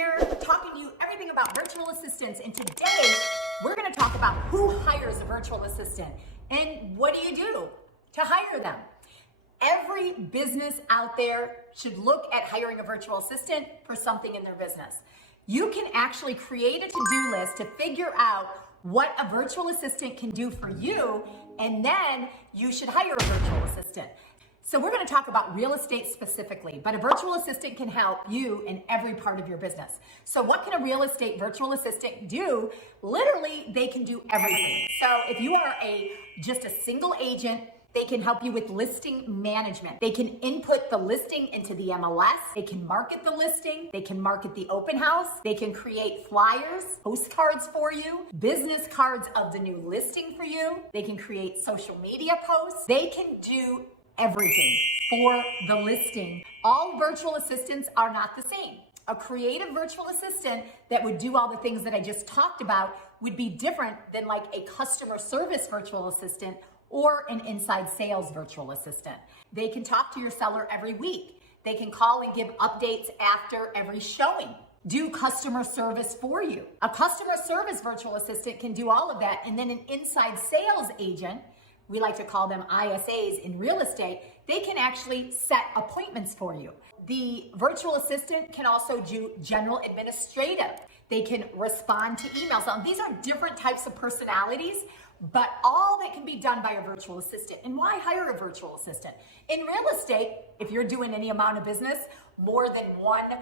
here talking to you everything about virtual assistants, and today we're going to talk about who hires a virtual assistant and what do you do to hire them. Every business out there should look at hiring a virtual assistant for something in their business. You can actually create a to-do list to figure out what a virtual assistant can do for you, and then you should hire a virtual assistant. So we're going to talk about real estate specifically, but a virtual assistant can help you in every part of your business. So what can a real estate virtual assistant do? Literally, they can do everything. So if you are just a single agent, they can help you with listing management. They can input the listing into the MLS. They can market the listing. They can market the open house. They can create flyers, postcards for you, business cards of the new listing for you. They can create social media posts. They can do everything for the listing. All virtual assistants are not the same. A creative virtual assistant that would do all the things that I just talked about would be different than like a customer service virtual assistant or an inside sales virtual assistant. They can talk to your seller every week. They can call and give updates after every showing. Do customer service for you. A customer service virtual assistant can do all of that, and then an inside sales agent, we like to call them ISAs in real estate, they can actually set appointments for you. The virtual assistant can also do general administrative. They can respond to emails. Now, these are different types of personalities, but all that can be done by a virtual assistant. And why hire a virtual assistant? In real estate, if you're doing any amount of business, more than one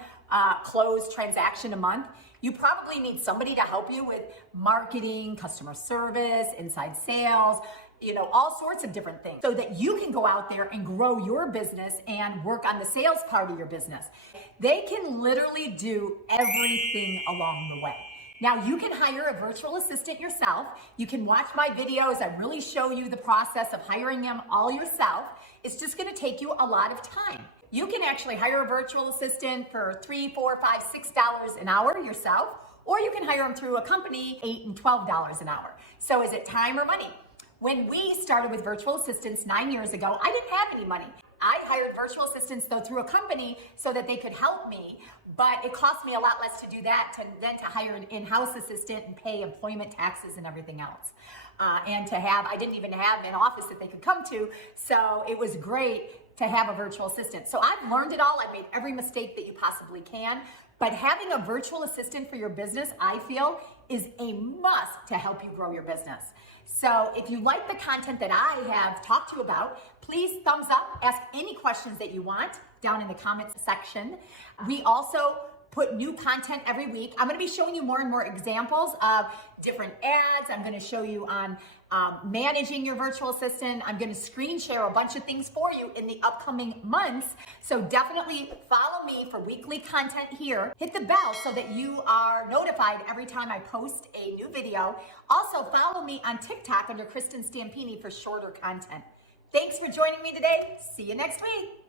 closed transaction a month, you probably need somebody to help you with marketing, customer service, inside sales, all sorts of different things, so that you can go out there and grow your business and work on the sales part of your business. They can literally do everything along the way. Now, you can hire a virtual assistant yourself. You can watch my videos. I really show you the process of hiring them all yourself. It's just going to take you a lot of time. You can actually hire a virtual assistant for $3, $4, $5, $6 an hour yourself, or you can hire them through a company, $8 and $12 an hour. So is it time or money? When we started with virtual assistants 9 years ago, I didn't have any money. I hired virtual assistants though through a company so that they could help me, but it cost me a lot less to do that than to hire an in-house assistant and pay employment taxes and everything else. I didn't even have an office that they could come to, so it was great to have a virtual assistant. So I've learned it all. I've made every mistake that you possibly can, but having a virtual assistant for your business, I feel, is a must to help you grow your business. So if you like the content that I have talked to you about, please thumbs up, ask any questions that you want down in the comments section. We also put new content every week. I'm going to be showing you more and more examples of different ads. I'm going to show you on managing your virtual assistant. I'm going to screen share a bunch of things for you in the upcoming months. So definitely follow me for weekly content here. Hit the bell so that you are notified every time I post a new video. Also follow me on TikTok under Kristin Stampini for shorter content. Thanks for joining me today. See you next week.